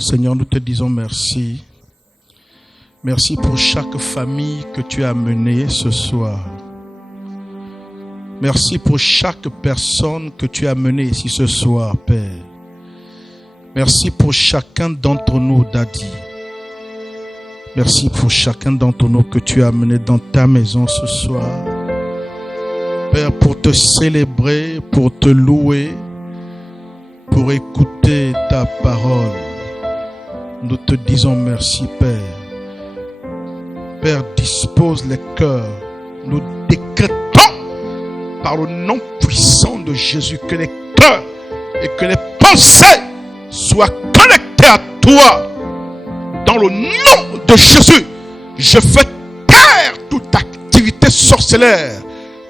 Seigneur, nous te disons merci. Merci pour chaque famille que tu as amenée ce soir. Merci pour chaque personne que tu as amenée ici ce soir, Père. Merci pour chacun d'entre nous, Daddy. Merci pour chacun d'entre nous que tu as amené dans ta maison ce soir. Père, pour te célébrer, pour te louer, pour écouter ta parole. Nous te disons merci, Père. Père, dispose les cœurs. Nous décrétons par le nom puissant de Jésus que les cœurs et que les pensées soient connectés à toi. Dans le nom de Jésus, je fais taire toute activité sorcellaire,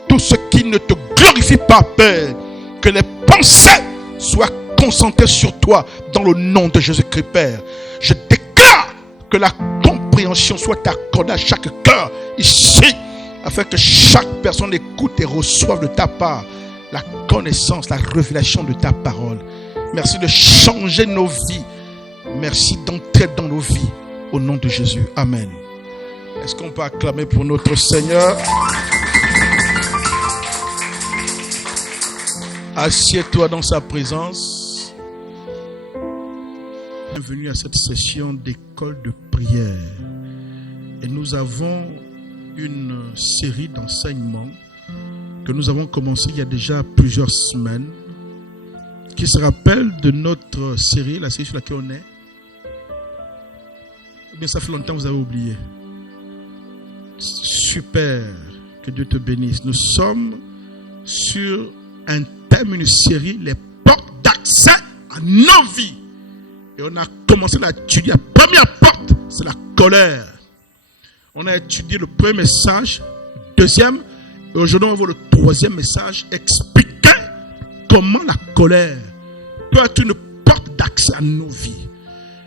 tout ce qui ne te glorifie pas, Père. Que les pensées soient concentrées sur toi dans le nom de Jésus-Christ, Père. Je déclare que la compréhension soit accordée à chaque cœur ici, afin que chaque personne écoute et reçoive de ta part la connaissance, la révélation de ta parole. Merci de changer nos vies. Merci d'entrer dans nos vies. Au nom de Jésus. Amen. Est-ce qu'on peut acclamer pour notre Seigneur? Assieds-toi dans sa présence. Bienvenue à cette session d'école de prière. Et nous avons une série d'enseignements que nous avons commencé il y a déjà plusieurs semaines, qui se rappelle de notre série, la série sur laquelle on est. Mais ça fait longtemps que vous avez oublié. Super, que Dieu te bénisse. Nous sommes sur un thème, une série, les portes d'accès à nos vies. Et on a commencé à étudier. La première porte, c'est la colère. On a étudié le premier message, le deuxième, et aujourd'hui on va voir le troisième message, expliquer comment la colère peut être une porte d'accès à nos vies.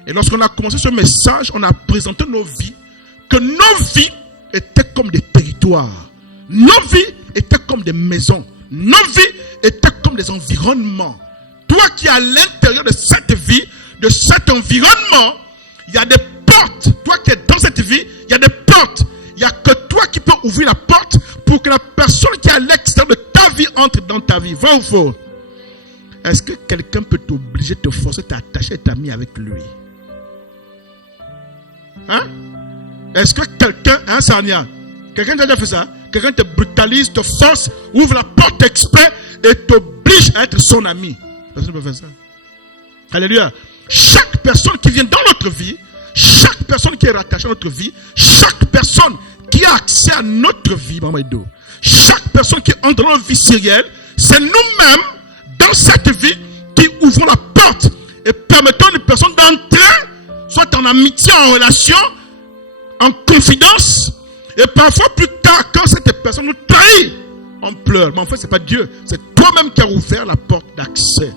Et lorsqu'on a commencé ce message, on a présenté nos vies, que nos vies étaient comme des territoires. Nos vies étaient comme des maisons. Nos vies étaient comme des environnements. Toi qui es à l'intérieur de cette vie, de cet environnement, il y a des portes. Toi qui es dans cette vie, il y a des portes. Il n'y a que toi qui peux ouvrir la porte pour que la personne qui est à l'extérieur de ta vie entre dans ta vie. Vrai ou faux? Est-ce que quelqu'un peut t'obliger, te forcer, t'attacher, t'amis avec lui? Hein? Est-ce que quelqu'un, Sania, quelqu'un t'a déjà fait ça? Quelqu'un te brutalise, te force, ouvre la porte exprès et t'oblige à être son ami. Personne ne peut faire ça. Alléluia. Chaque personne qui vient dans notre vie, chaque personne qui est rattachée à notre vie, chaque personne qui a accès à notre vie, chaque personne qui entre dans notre vie sérielle, c'est nous-mêmes dans cette vie qui ouvrons la porte et permettons à une personne d'entrer, soit en amitié, en relation, en confidence. Et parfois plus tard, quand cette personne nous trahit, on pleure. Mais en fait, ce n'est pas Dieu, c'est toi-même qui as ouvert la porte d'accès.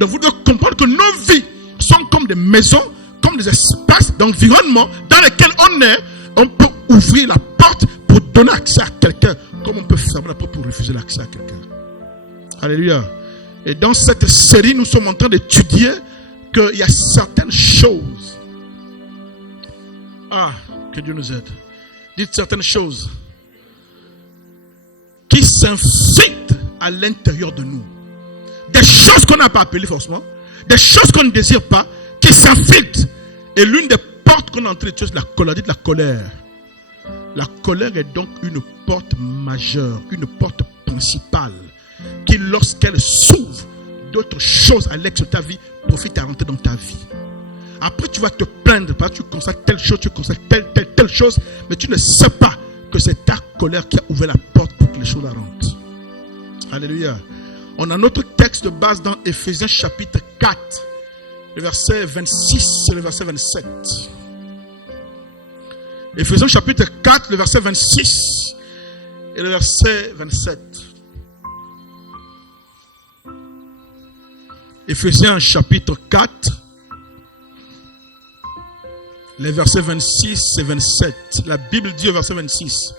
Donc vous devez comprendre que nos vies sont comme des maisons, comme des espaces d'environnement dans lesquels on est. On peut ouvrir la porte pour donner accès à quelqu'un, comme on peut fermer la porte pour refuser l'accès à quelqu'un. Alléluia. Et dans cette série, nous sommes en train d'étudier qu'il y a certaines choses. Que Dieu nous aide. Dites certaines choses qui s'infiltrent à l'intérieur de nous. Des choses qu'on n'a pas appelées forcément, des choses qu'on ne désire pas, qui s'infiltrent. Et l'une des portes qu'on a entrées, c'est la colère. Dites la colère. La colère est donc une porte majeure, une porte principale, qui lorsqu'elle s'ouvre, d'autres choses à l'extérieur de ta vie profitent à rentrer dans ta vie. Après tu vas te plaindre parce que tu constates telle chose, tu constates telle chose, mais tu ne sais pas que c'est ta colère qui a ouvert la porte pour que les choses rentrent. Alléluia. On a notre texte de base dans Éphésiens chapitre 4, le verset 26 et le verset 27. Éphésiens chapitre 4, le verset 26 et le verset 27. Éphésiens chapitre 4, les versets 26 et 27. La Bible dit au verset 26.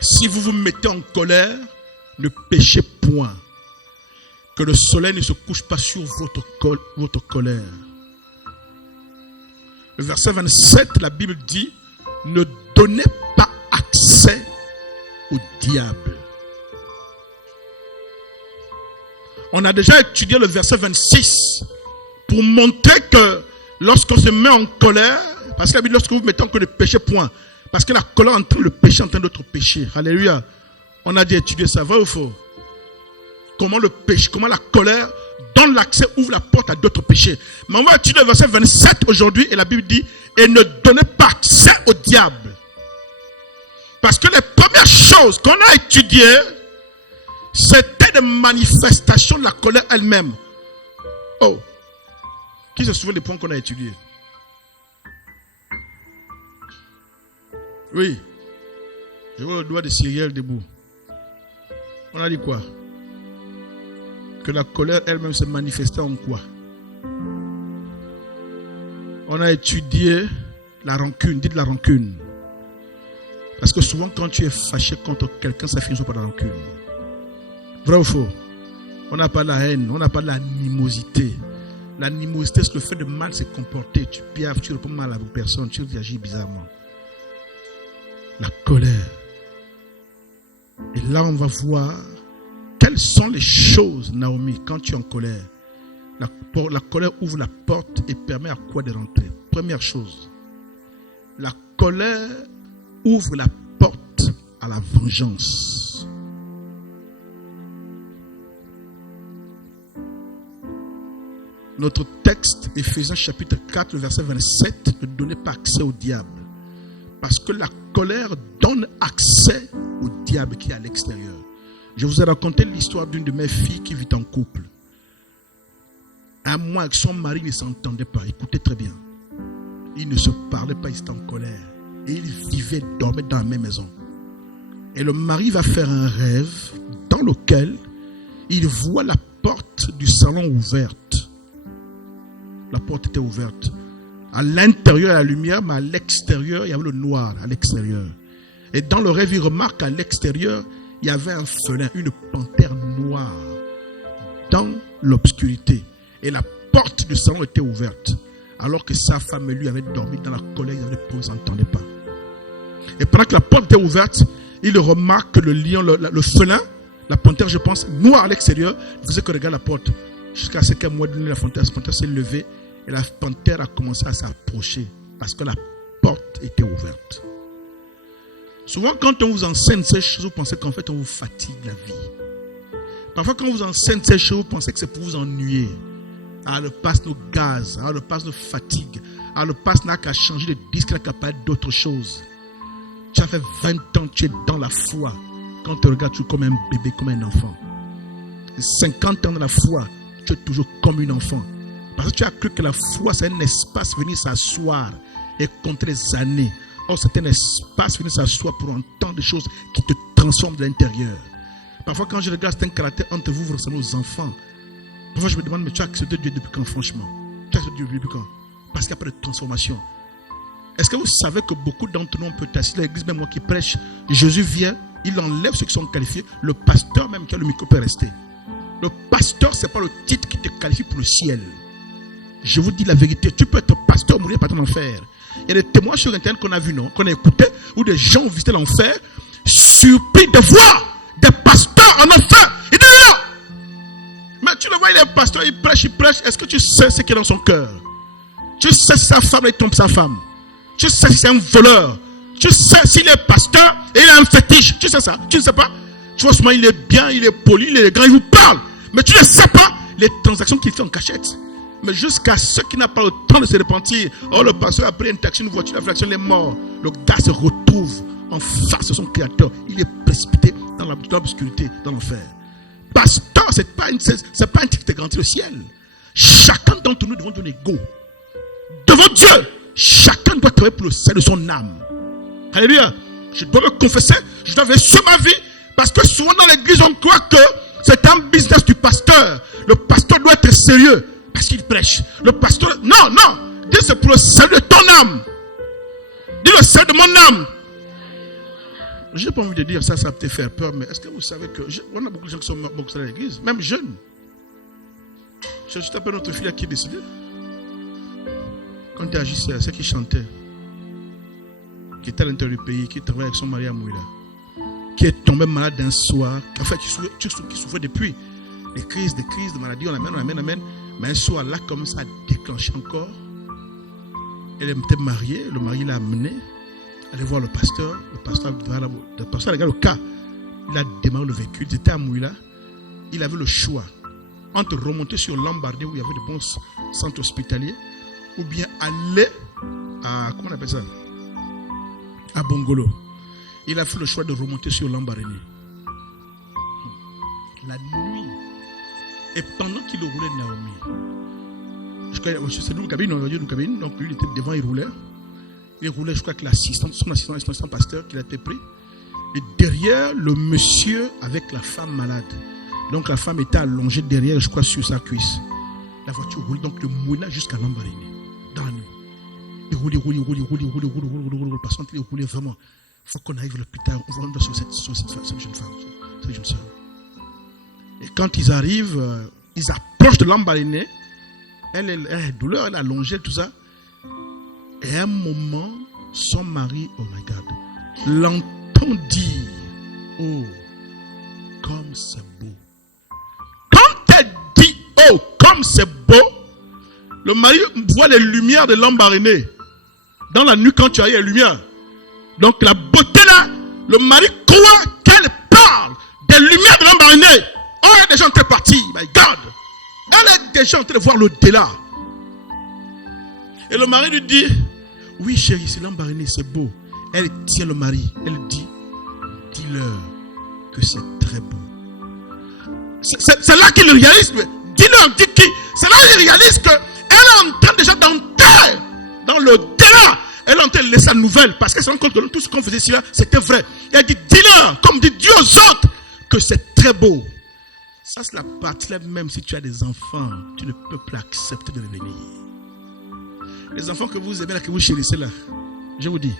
Si vous vous mettez en colère, ne péchez point. Que le soleil ne se couche pas sur votre colère. Le verset 27, la Bible dit, ne donnez pas accès au diable. On a déjà étudié le verset 26 pour montrer que lorsqu'on se met en colère, parce que la Bible, lorsque vous mettez en colère, le péché, point. Parce que la colère entraîne le péché, entraîne d'autres péchés. Alléluia. On a déjà étudié ça, vrai ou faux? Comment le péché, comment la colère donne l'accès, ouvre la porte à d'autres péchés. Mais on va étudier le verset 27 aujourd'hui et la Bible dit, et ne donnez pas accès au diable. Parce que les premières choses qu'on a étudiées, c'était des manifestations de la colère elle-même. Oh, qui se souvient des points qu'on a étudiés? Oui. Je vois le doigt de Cyrielle debout. On a dit quoi? Que la colère elle-même se manifestait en quoi? On a étudié la rancune. Dites la rancune. Parce que souvent quand tu es fâché contre quelqu'un, ça finit par la rancune. Vrai ou faux? On n'a pas la haine, on n'a pas l'animosité. L'animosité, c'est le fait de mal se comporter. Tu piaffes, tu réponds mal à la personne, tu réagis bizarrement. La colère. Et là, on va voir quelles sont les choses, Naomi, quand tu es en colère. La colère ouvre la porte et permet à quoi de rentrer? Première chose, la colère ouvre la porte à la vengeance. Notre texte, Éphésiens chapitre 4, verset 27, ne donnez pas accès au diable. Parce que la colère donne accès au diable qui est à l'extérieur. Je vous ai raconté l'histoire d'une de mes filles qui vit en couple. Un mois avec son mari, ne s'entendait pas. Écoutez très bien. Ils ne se parlaient pas, ils étaient en colère. Et ils vivaient, dormaient dans la même maison. Et le mari va faire un rêve dans lequel il voit la porte du salon ouverte. La porte était ouverte. À l'intérieur, il y a la lumière, mais à l'extérieur, il y avait le noir à l'extérieur. Et dans le rêve, il remarque qu'à l'extérieur, il y avait un félin, une panthère noire dans l'obscurité. Et la porte du salon était ouverte. Alors que sa femme et lui avaient dormi dans la colère, ils ne s'entendaient pas. Et pendant que la porte était ouverte, il remarque que le lion, le félin, la panthère, je pense, noire à l'extérieur, faisait que regarder la porte. Jusqu'à ce qu'à moi donné la panthère s'est levée et la panthère a commencé à s'approcher parce que la porte était ouverte. Souvent, quand on vous enseigne ces choses, vous pensez qu'en fait, on vous fatigue la vie. Parfois, quand on vous enseigne ces choses, vous pensez que c'est pour vous ennuyer. Ah, le passe nos gaz, ah, le passe nos fatigues, ah, le passe n'a qu'à changer de disque, n'a qu'à parler d'autre chose. Tu as fait 20 ans, tu es dans la foi. Quand tu regardes, tu es comme un bébé, comme un enfant. 50 ans dans la foi, tu es toujours comme un enfant. Parce que tu as cru que la foi, c'est un espace venir s'asseoir et compter les années. Or, c'est un espace venir s'asseoir pour entendre des choses qui te transforment de l'intérieur. Parfois, quand je regarde, c'est un caractère entre vous, vous ressemblez aux enfants. Parfois, je me demande, mais tu as accepté Dieu depuis quand, franchement? Tu as accepté Dieu depuis quand? Parce qu'il n'y a pas de transformation. Est-ce que vous savez que beaucoup d'entre nous, on peut assister à l'église, même moi qui prêche, Jésus vient, il enlève ceux qui sont qualifiés, le pasteur même qui a le micro peut rester. Le pasteur, ce n'est pas le titre qui te qualifie pour le ciel. Je vous dis la vérité, tu peux être pasteur, mourir par ton enfer. Il y a des témoins sur Internet qu'on a vus, non, qu'on a écoutés, où des gens ont visité l'enfer, surpris de voir des pasteurs en enfer. Ils disent non. Mais tu le vois, il est pasteur, il prêche. Est-ce que tu sais ce qui est dans son cœur? Tu sais si sa femme, il trompe sa femme. Tu sais si c'est un voleur. Tu sais s'il est pasteur et il a un fétiche. Tu sais ça? Tu ne sais pas? Tu vois, souvent, il est bien, il est poli, il est grand, il vous parle. Mais tu ne sais pas les transactions qu'il fait en cachette. Mais jusqu'à ceux qui n'ont pas le temps de se repentir. Oh, le pasteur a pris une taxi, une voiture, la fraction, il est mort. Le gars se retrouve en face de son créateur. Il est précipité dans l'obscurité, dans l'enfer. Pasteur, ce n'est pas un titre qui te garantit le ciel. Chacun d'entre nous devant un ego. Devant Dieu, chacun doit travailler pour le salut de son âme. Alléluia. Je dois me confesser, je dois verser ma vie. Parce que souvent dans l'église, on croit que c'est un business du pasteur. Le pasteur doit être sérieux parce qu'il prêche. Le pasteur, non. Dis c'est pour le salut de ton âme. Dis le salut de mon âme. Je n'ai pas envie de dire ça, ça peut te faire peur, mais est-ce que vous savez que on a beaucoup de gens qui sont morts à l'église, même jeunes. Je t'appelle notre fille qui est décédée. Quand tu as agi, c'est qui chantait, qui était à l'intérieur du pays, qui travaillait avec son mari à Mouila, qui est tombé malade d'un soir, enfin qui souffrait depuis des crises de maladie, on amène. Mais un soir là, comme ça a déclenché encore. Elle était mariée, le mari l'a amenée, aller voir le pasteur regarde le cas. Il a démarré le véhicule, il était à Mouila, il avait le choix entre remonter sur Lombardie où il y avait de bons centres hospitaliers, ou bien aller à, comment on appelle ça, à Bongolo. Il a fait le choix de remonter sur Lombardie. La nuit. Et pendant qu'il roulait Naomi, c'est nous cabine, donc lui il était devant, il roulait, je crois que son assistant pasteur qu'il a été pris. Et derrière le monsieur avec la femme malade. Donc la femme était allongée derrière, je crois, sur sa cuisse. La voiture roule, donc le moulin jusqu'à Lambaréné, dans la nuit. Il roule. Le patient, il roulait vraiment. Il faut qu'on arrive à l'hôpital, on va sur cette jeune femme, cette jeune soeur. Et quand ils arrivent, ils approchent de Lambaréné. Elle a douleur, elle est allongée, tout ça. Et à un moment, son mari, oh my God, l'entend dire, oh, comme c'est beau. Quand elle dit, oh, comme c'est beau, le mari voit les lumières de Lambaréné. Dans la nuit, quand tu as eu les lumières. Donc la beauté là, le mari croit qu'elle parle des lumières de Lambaréné. Oh, il y a des gens qui sont partis, my God. Elle est déjà en train de voir l'au-delà. Et le mari lui dit, oui chérie, c'est Lambaréné, c'est beau. Elle tient le mari, elle dit, dis-leur que c'est très beau. C'est là qu'il réalise, dis-leur, dis qui. C'est là qu'il réalise qu'elle est en train déjà d'entrer dans l'au-delà. Elle est en train de laisser sa nouvelle parce qu'elle se rend compte que tout ce qu'on faisait ici, c'était vrai. Et elle dit, dis-leur, comme dit Dieu aux autres, que c'est très beau. Ça, c'est la partie là, même si tu as des enfants, tu ne peux plus accepter de revenir. Les enfants que vous aimez, là, que vous chérissez là, je vous dis,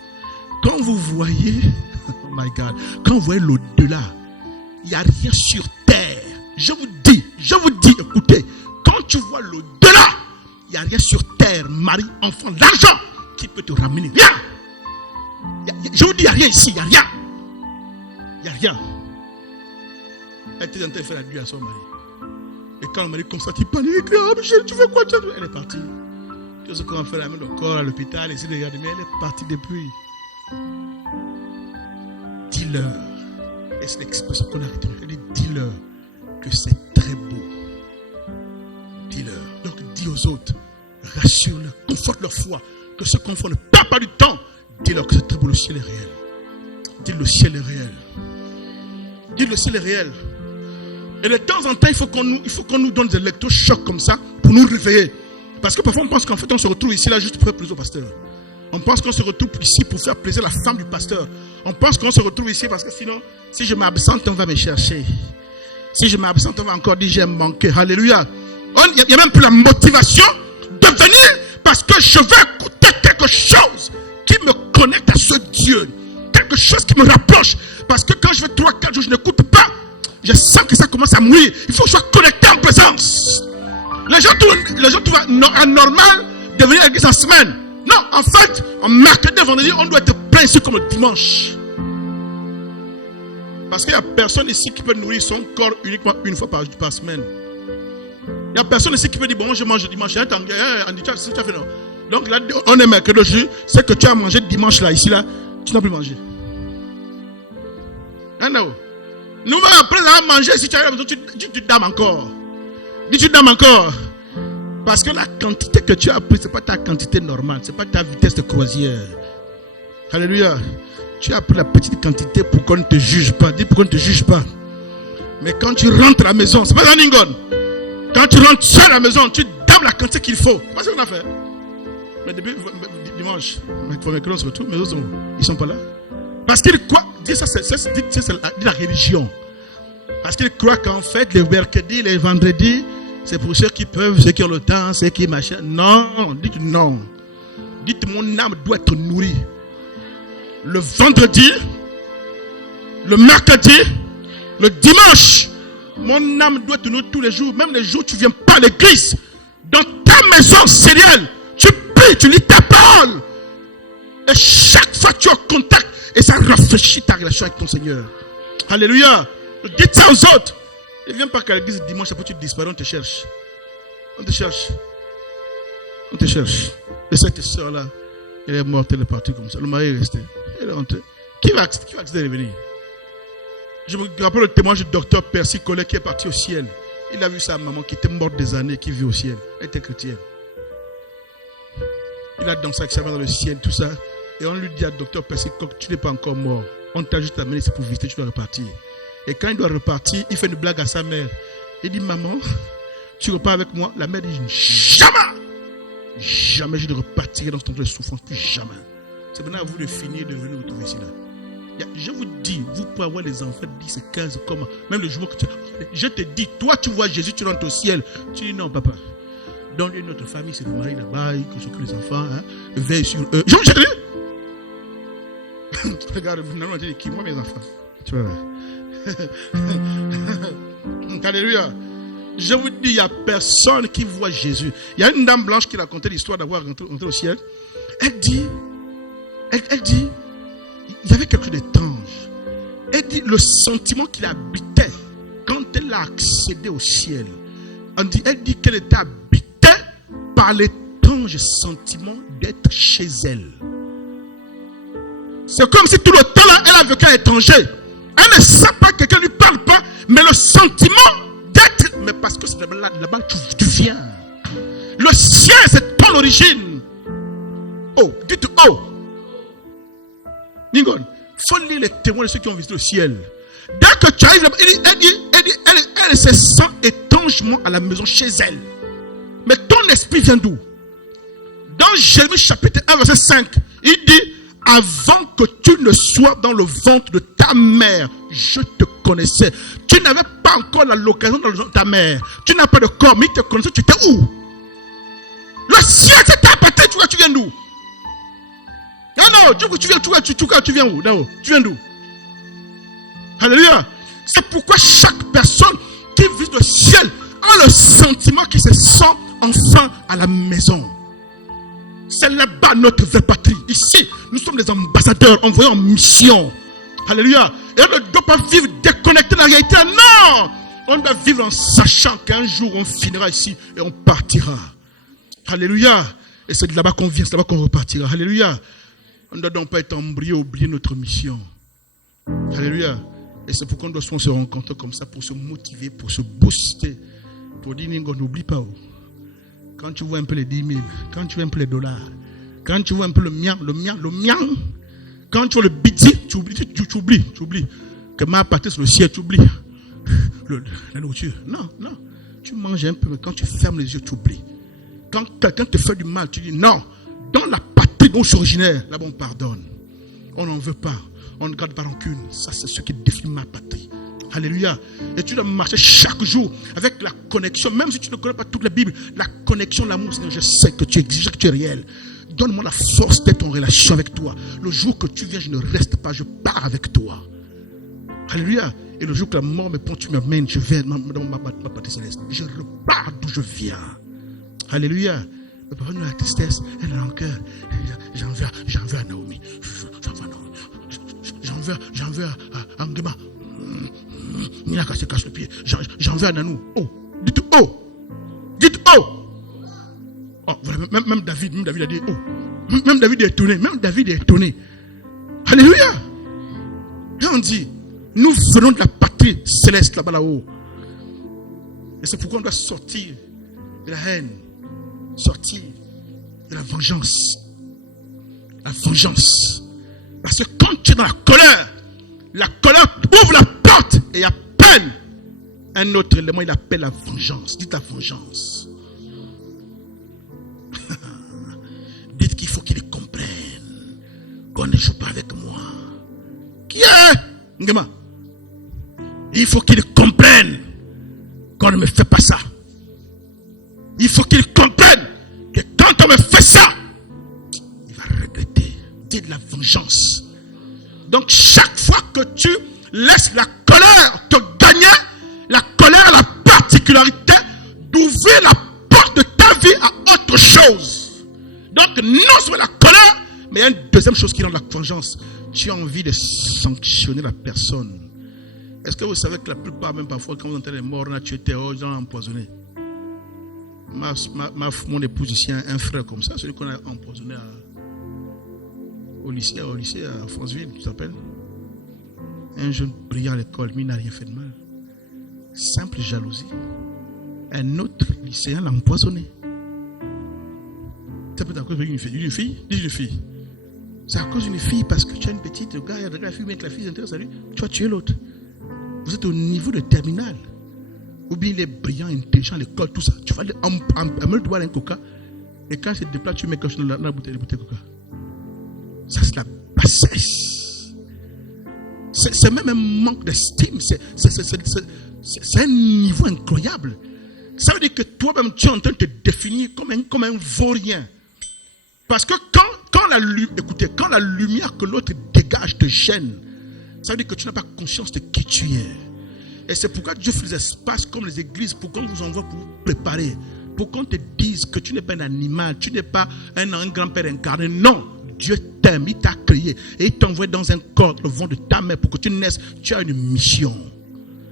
quand vous voyez, oh my God, quand vous voyez l'au-delà, il n'y a rien sur terre. Je vous dis, écoutez, quand tu vois l'au-delà, il n'y a rien sur terre, mari, enfant, l'argent, qui peut te ramener. Rien. Je vous dis, il n'y a rien ici, il n'y a rien. Il n'y a rien. Elle était en train de faire la nuit à son mari. Et quand le mari constate, il panique, oh Michel, tu fais quoi? Elle est partie. Tu sais comment faire le corps à l'hôpital, essayer de regarder, mais elle est partie depuis. Dis-leur, et c'est l'expression qu'on a retenue, elle dit, dis-leur que c'est très beau. Dis-leur. Donc dis aux autres, rassure-leur, conforte leur foi, que ce confort ne perd pas du temps. Dis-leur que c'est très beau, le ciel est réel. Dis le ciel est réel. Dis le ciel est réel. Et de temps en temps, il faut qu'on nous donne des électrochocs comme ça pour nous réveiller. Parce que parfois on pense qu'en fait on se retrouve ici là juste pour faire plaisir au pasteur. On pense qu'on se retrouve ici pour faire plaisir à la femme du pasteur. On pense qu'on se retrouve ici parce que sinon, si je m'absente, on va me chercher. Si je m'absente, on va encore dire j'ai manqué. Alléluia. Il n'y a même plus la motivation de venir parce que je veux écouter quelque chose qui me connecte à ce Dieu. Quelque chose qui me rapproche. Parce que quand je fais 3-4 jours, je n'écoute pas. Je sens que ça commence à mourir. Il faut que je sois connecté en présence. Les gens trouvent anormal de venir à l'église en semaine. Non, en fait, en mercredi et vendredi, on doit être plein ici comme le dimanche. Parce qu'il n'y a personne ici qui peut nourrir son corps uniquement une fois par semaine. Il n'y a personne ici qui peut dire, bon, je mange dimanche. Donc là, on est mercredi, c'est que tu as mangé dimanche là, ici là, tu n'as plus mangé. Non. Nous, après avoir mangé, si tu arrives à la maison, tu dames encore. Dis, tu dames encore. Parce que la quantité que tu as pris, ce n'est pas ta quantité normale. Ce n'est pas ta vitesse de croisière. Alléluia. Tu as pris la petite quantité pour qu'on ne te juge pas. Dis pour qu'on ne te juge pas. Mais quand tu rentres à la maison, c'est pas un ningon. Quand tu rentres seul à la maison, tu dames la quantité qu'il faut. C'est pas ce qu'on a fait. Mais depuis dimanche, mercredi, on se retrouve, mais eux, ils ne sont pas là. Parce qu'ils croient, c'est la religion. Parce qu'ils croient qu'en fait, les mercredis, les vendredis, c'est pour ceux qui peuvent, ceux qui ont le temps, ceux qui machin. Non, dites non. Dites mon âme doit être nourrie. Le vendredi, le mercredi, le dimanche, Mon âme doit te nourrir tous les jours, même les jours où tu ne viens pas à l'église. Dans ta maison, Seigneur, tu pries, tu lis ta parole. Et chaque fois tu es en contact, et ça rafraîchit ta relation avec ton Seigneur. Alléluia. Dites ça aux autres. Ne viens pas qu'à l'église dimanche, après tu disparais, on te cherche. On te cherche. On te cherche. Et cette soeur-là, elle est morte, elle est partie comme ça. Le mari est resté. Elle est rentrée. Qui va accepter de revenir? Je me rappelle le témoignage du docteur Percy Collet qui est parti au ciel. Il a vu sa maman qui était morte des années, qui vit au ciel. Elle était chrétienne. Il a dansé avec sa main dans le ciel, tout ça. Et on lui dit à docteur Percy Collet, tu n'es pas encore mort. On t'a juste amené ici pour visiter, tu dois repartir. Et quand il doit repartir, il fait une blague à sa mère. Il dit, maman, tu repars avec moi? La mère dit, jamais! Jamais je ne repartirai dans ce temps de souffrance, plus jamais. C'est maintenant à vous de finir de venir vous trouver ici. Là. Je vous dis, vous pouvez avoir les enfants 10, 15, comment? Même le jour que tu... Je te dis, toi tu vois Jésus, tu rentres au ciel. Tu dis non, papa. Dans une autre famille, c'est le mari là-bas, il s'occupe des enfants, hein, veille sur eux. Je vous dis, regarde, vous n'avez pas dit qui? Moi, mes enfants. Tu vois là. Alléluia. Je vous dis, il n'y a personne qui voit Jésus. Il y a une dame blanche qui racontait l'histoire d'avoir rentré au ciel. Elle dit, il y avait quelque chose d'étrange. Elle dit, le sentiment qu'il habitait quand elle a accédé au ciel. Elle dit qu'elle était habitée par l'étrange sentiment d'être chez elle. C'est comme si tout le temps là, elle a vécu à l'étranger. Elle ne sait pas, quelqu'un ne lui parle pas, mais le sentiment d'être, mais parce que c'est là-bas tu viens. Le ciel, c'est ton origine. Oh, dites oh. Ningon, faut lire les témoins de ceux qui ont visité le ciel. Dès que tu arrives là-bas, elle se sent étrangement à la maison chez elle. Mais ton esprit vient d'où? Dans Jérémie chapitre 1, verset 5, il dit, avant que tu ne sois dans le ventre de ta mère, je te connaissais. Tu n'avais pas encore l'occasion dans le ventre de ta mère. Tu n'as pas de corps, mais il te connaissait. Tu étais où? Le ciel, c'est ta patrie. Tu viens d'où? Non, tu viens où? Tu viens d'où? Alléluia. C'est pourquoi chaque personne qui vit le ciel a le sentiment qu'il se sent enfin à la maison. C'est là-bas notre vraie patrie. Ici, nous sommes des ambassadeurs envoyés en mission. Alléluia. Et on ne doit pas vivre déconnecté de la réalité. Non! On doit vivre en sachant qu'un jour on finira ici et on partira. Alléluia. Et c'est de là-bas qu'on vient, c'est là-bas qu'on repartira. Alléluia. On ne doit donc pas être embrouillé, oublier notre mission. Alléluia. Et c'est pourquoi on doit souvent se rencontrer comme ça pour se motiver, pour se booster. Pour dire, n'oublie pas. Quand tu vois un peu les 10 000, quand tu vois un peu les dollars, quand tu vois un peu le mien, quand tu vois le bidzi, tu oublies. Que ma patrie sur le ciel, tu oublies. La nourriture. Non. Tu manges un peu, mais quand tu fermes les yeux, tu oublies. Quand quelqu'un te fait du mal, tu dis non. Dans la patrie dont je suis originaire, là-bas on pardonne. On n'en veut pas. On ne garde pas rancune. Ça, c'est ce qui définit ma patrie. Alléluia. Et tu dois marcher chaque jour avec la connexion. Même si tu ne connais pas toute la Bible, la connexion, l'amour, Seigneur, je sais que tu existes, que tu es réel. Donne-moi la force d'être en relation avec toi. Le jour que tu viens, je ne reste pas, je pars avec toi. Alléluia. Et le jour que la mort me prend, tu m'amènes, je vais dans ma patrie céleste. Je repars d'où je viens. Alléluia. Mais par contre, la tristesse et la rancœur, j'en veux à Naomi. J'en veux à Angema. Il a cassé le pied. J'en veux à Nanou. Oh. Dites oh. Oh, voilà, même David a dit oh. Même David est étonné. Alléluia. Et on dit, nous venons de la patrie céleste là-haut. Et c'est pourquoi on doit sortir de la haine, sortir de la vengeance. La vengeance. Parce que quand tu es dans la colère ouvre la porte et il y a peine. Un autre élément, il appelle la vengeance. Dites la vengeance. Dites qu'il faut qu'ils comprennent qu'on ne joue pas avec moi. Qui est Ngema? Il faut qu'ils comprennent qu'on ne me fait pas ça. Il faut qu'ils comprennent que quand on me fait ça, il va regretter. Dites la vengeance. Donc chaque fois que tu laisses la colère te gagner, la colère autre chose. Donc, non seulement la colère, mais il y a une deuxième chose qui rend la vengeance. Tu as envie de sanctionner la personne. Est-ce que vous savez que la plupart, même parfois, quand vous entendez les morts, on a tué terror, ils ont empoisonné. Mon épouse ici, un frère comme ça, celui qu'on a empoisonné au lycée à Franceville, tu t'appelles? Un jeune brillant à l'école, mais il n'a rien fait de mal. Simple jalousie. Un autre lycéen l'a empoisonné. Ça peut être à cause d'une fille. Dis une fille. C'est à cause d'une fille parce que tu as une petite, le gars, il y a la fille, mais que la fille s'intéresse à lui, tu vas tuer l'autre. Vous êtes au niveau de terminal. Ou bien il est brillant, intelligent à l'école, tout ça. Tu vas amener de boire un coca. Et quand il se déplace, tu mets quelque chose dans la bouteille de coca. Ça, c'est la bassesse. C'est même un manque d'estime. C'est un niveau incroyable. Ça veut dire que toi-même, tu es en train de te définir comme un vaurien. Parce que quand la lumière que l'autre dégage te gêne, ça veut dire que tu n'as pas conscience de qui tu es. Et c'est pourquoi Dieu fait des espaces comme les églises pour qu'on vous envoie pour vous préparer. Pour qu'on te dise que tu n'es pas un animal, tu n'es pas un grand-père incarné. Non, Dieu t'aime, il t'a créé. Et il t'envoie dans un corps, le vent de ta mère, pour que tu naisses. Tu as une mission.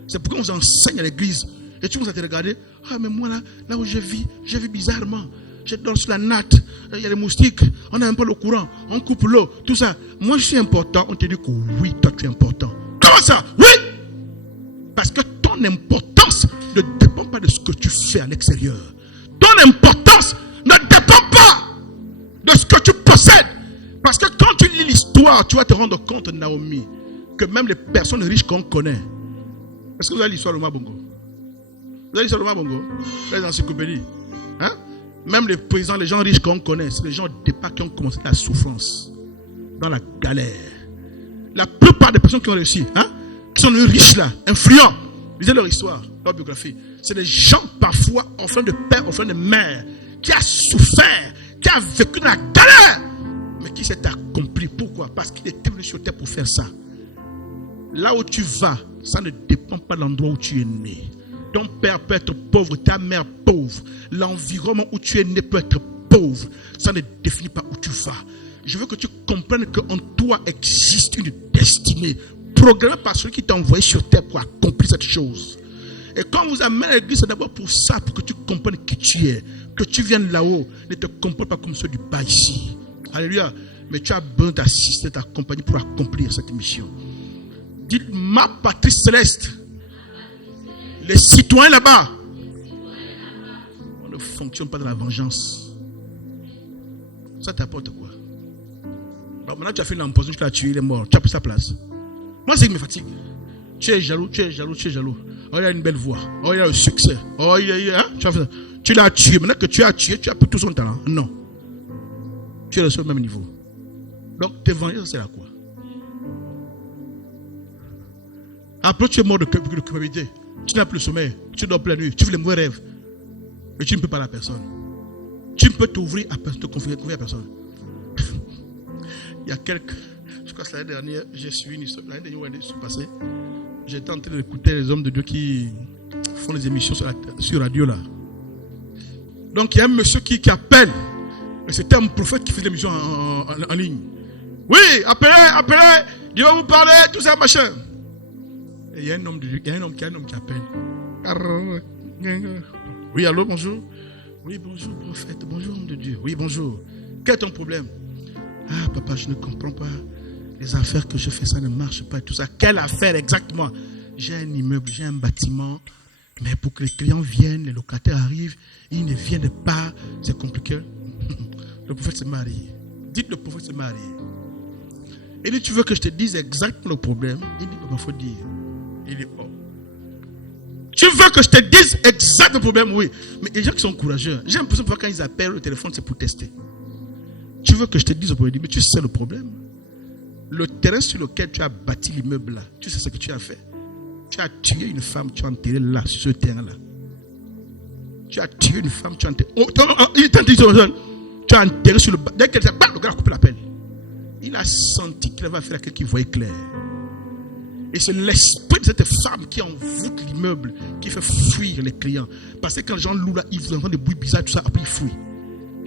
C'est pourquoi on vous enseigne à l'église. Et tu vas te regarder. Ah, mais moi là où je vis bizarrement. Je dors sur la natte. Il y a les moustiques. On a un peu le courant. On coupe l'eau. Tout ça. Moi, je suis important. On te dit que oui, toi, tu es important. Comment ça? Oui! Parce que ton importance ne dépend pas de ce que tu fais à l'extérieur. Ton importance ne dépend pas de ce que tu possèdes. Parce que quand tu lis l'histoire, tu vas te rendre compte, Naomi, que même les personnes riches qu'on connaît. Est-ce que vous avez l'histoire de Mabongo? Vous avez l'histoire de Mabongo? Les encyclopédies. Hein? Même les paysans, les gens riches qu'on connaît, c'est les gens au départ qui ont commencé la souffrance, dans la galère. La plupart des personnes qui ont réussi, qui sont riches là, influents, lisez leur histoire, leur biographie. C'est des gens parfois orphelins de père, orphelins de mère, qui a souffert, qui a vécu dans la galère, mais qui s'est accompli. Pourquoi? Parce qu'il était venu sur terre pour faire ça. Là où tu vas, ça ne dépend pas de l'endroit où tu es né. Ton père peut être pauvre, ta mère pauvre. L'environnement où tu es né peut être pauvre. Ça ne définit pas où tu vas. Je veux que tu comprennes qu'en toi existe une destinée programmée par celui qui t'a envoyé sur terre pour accomplir cette chose. Et quand on vous amène à l'église, c'est d'abord pour ça, pour que tu comprennes qui tu es. Que tu viennes là-haut, ne te comporte pas comme ceux du bas ici. Alléluia. Mais tu as besoin d'assister, d'accompagner pour accomplir cette mission. Dites ma patrie céleste. Les citoyens là-bas, on ne fonctionne pas dans la vengeance. Ça t'apporte quoi? Alors maintenant tu as fait l'empoisonnement, tu l'as tué, il est mort, tu as pris sa place. Moi c'est qui me fatigue. Tu es jaloux. Oh, il a une belle voix. Oh, il a le succès. Oh, tu l'as tué. Maintenant que tu as tué, tu as pris tout son talent. Non. Tu es sur le même niveau. Donc tes vengeances, c'est là quoi? Après tu es mort de culpabilité. Tu n'as plus le sommeil, tu dors plus la nuit, tu fais les mauvais rêves. Mais tu ne peux pas à la personne. Tu ne peux t'ouvrir à personne, te confier à personne. Il y a quelques... Je crois que l'année dernière, j'ai suivi une histoire. L'année dernière, je suis passé. J'étais en train d'écouter les hommes de Dieu qui font les émissions sur radio là. Donc il y a un monsieur qui appelle. Et c'était un prophète qui faisait l'émission en ligne. Oui, appelez, Dieu va vous parler, tout ça, machin. Et il y a un homme qui appelle. Oui, allô, bonjour. Oui, bonjour, prophète. Bonjour, homme de Dieu. Oui, bonjour. Quel est ton problème? Ah, papa, je ne comprends pas. Les affaires que je fais, ça ne marche pas et tout ça. Quelle affaire exactement? J'ai un immeuble, j'ai un bâtiment. Mais pour que les clients viennent, les locataires arrivent, ils ne viennent pas. C'est compliqué. Le prophète s'est marié. Dites le prophète s'est marié. Il dit, tu veux que je te dise exactement le problème? Il dit, il faut dire. Il dit, oh. Tu veux que je te dise exactement le problème? Oui. Mais les gens qui sont courageux, j'ai l'impression que quand ils appellent le téléphone, c'est pour tester. Tu veux que je te dise le problème? Mais tu sais le problème. Le terrain sur lequel tu as bâti l'immeuble là, tu sais ce que tu as fait. Tu as tué une femme, tu as enterré là, sur ce terrain-là. Tu as tué une femme, tu as enterré. Tu as enterré sur le bas. Dès qu'elle s'est le gars a coupé la pelle. Il a senti qu'il avait affaire à quelqu'un qui voyait clair. Et c'est l'esprit de cette femme qui envoûte l'immeuble, qui fait fuir les clients. Parce que quand les gens louent là, ils entendent des bruits bizarres, tout ça, après ils fuient.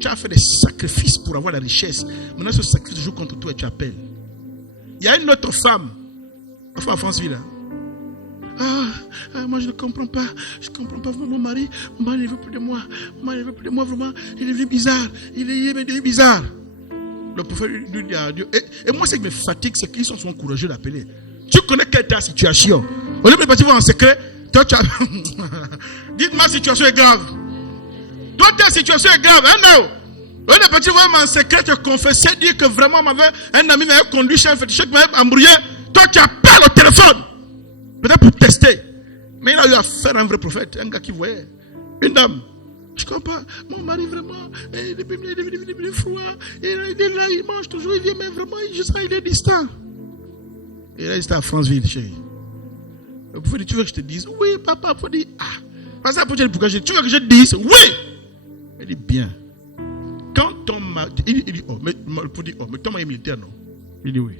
Tu as fait des sacrifices pour avoir la richesse. Maintenant, ce sacrifice joue contre toi et tu appelles. Il y a une autre femme. Enfin, en France-Ville. Moi je ne comprends pas. Je ne comprends pas vraiment mon mari. Mon mari ne veut plus de moi. Mon mari ne veut plus de moi vraiment. Il est devenu bizarre. Il est devenu bizarre. Le prophète lui dit à Dieu. Et moi, ce qui me fatigue, c'est qu'ils sont souvent courageux d'appeler. Tu connais quelle est ta situation. Au lieu de partir voir en secret, toi tu as. Dites ma situation est grave. Toi ta situation est grave. Hein, non? Au lieu de partir voir en secret, te confesser, dire que vraiment un ami m'avait conduit chez un féticheur qui m'avait embrouillé. Toi tu appelles au téléphone. Peut-être pour tester. Mais il a eu affaire à un vrai prophète. Un gars qui voyait. Une dame. Je comprends pas. Mon mari vraiment, il est devenu froid. Il est là, il mange toujours, il vient, mais vraiment, je sens il est distant. Et là, il était à Franceville, chérie. Le prophète dit, tu veux que je te dise? Oui, papa. Il faut dire, Parce que pourquoi tu veux que je te dise? Oui. Il dit, bien. Quand ton mari, il dit, mais ton mari est militaire, non? Il dit, oui.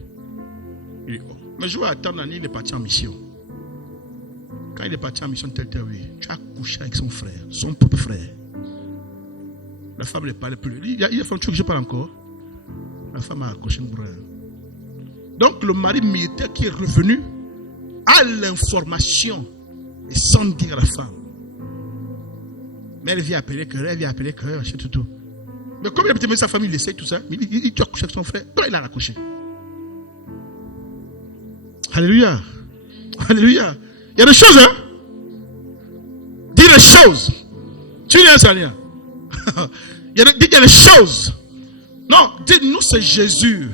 Il dit, mais je vais attendre, il est parti en mission. Quand il est parti en mission tel, oui, tu as couché avec son frère, son propre frère. La femme ne parlait plus. Il a fallu que je parle encore. La femme a accouché mon frère. Donc le mari militaire qui est revenu a l'information et sans dire à la femme. Mais elle vient appeler que, tout. Mais comme il a mis sa famille, il essaie tout ça. Mais il a accouché avec son frère. Toi, il a accouché. Alléluia. Alléluia. Il y a des choses, hein? Dis les choses. Tu viens, ça rien. Il y a des choses. Non, dis-nous, c'est Jésus.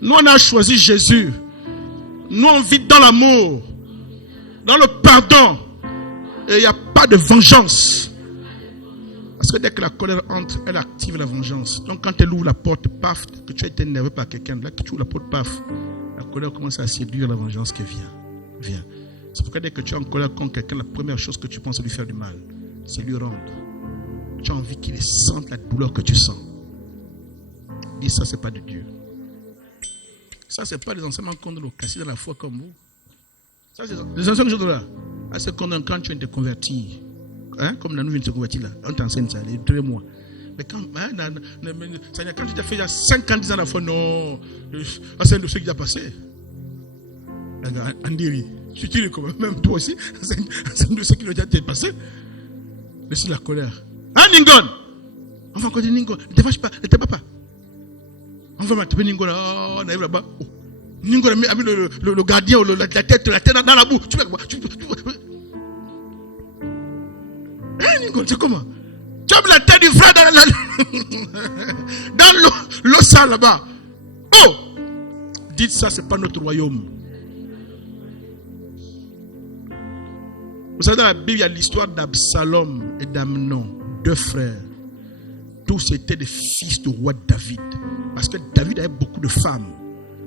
Nous, on a choisi Jésus. Nous, on vit dans l'amour, dans le pardon. Et il n'y a pas de vengeance. Parce que dès que la colère entre, elle active la vengeance. Donc, quand elle ouvre la porte, paf, que tu as été énervé par quelqu'un, là que tu ouvres la porte, paf, la colère commence à séduire la vengeance qui vient. C'est pourquoi dès que tu es en colère contre quelqu'un, la première chose que tu penses, c'est lui faire du mal. C'est lui rendre. Tu as envie qu'il sente la douleur que tu sens. Dis ça, c'est pas de Dieu. Ça, c'est pas les enseignements qu'on nous cassés dans la foi comme vous. Ça, c'est les enseignements que je là. C'est quand tu viens de te convertir. Hein? Comme nous vient de te convertir là. On t'enseigne ça, les 2 mois. Mais quand tu t'as fait il y a 5 ans, 10 ans la foi, non. C'est un dossier qui a passé. Andiri. Tu dis comme même toi aussi, c'est un dossier qui a déjà passé. Laisse la colère. Hein, Ningon? On va continuer Ningon. Ne te fâche pas, ne te bats pas. On va mettre Ningon là, on arrive là-bas. Ningon a mis le gardien, la tête dans la boue. Tu vois. Hein, Ningon, c'est comment? Tu as mis la tête du frère dans l'eau sale là-bas. Oh! Dites ça, c'est pas notre royaume. Vous savez, dans la Bible, il y a l'histoire d'Absalom et d'Amnon, 2 frères. Tous étaient des fils du roi David. Parce que David avait beaucoup de femmes.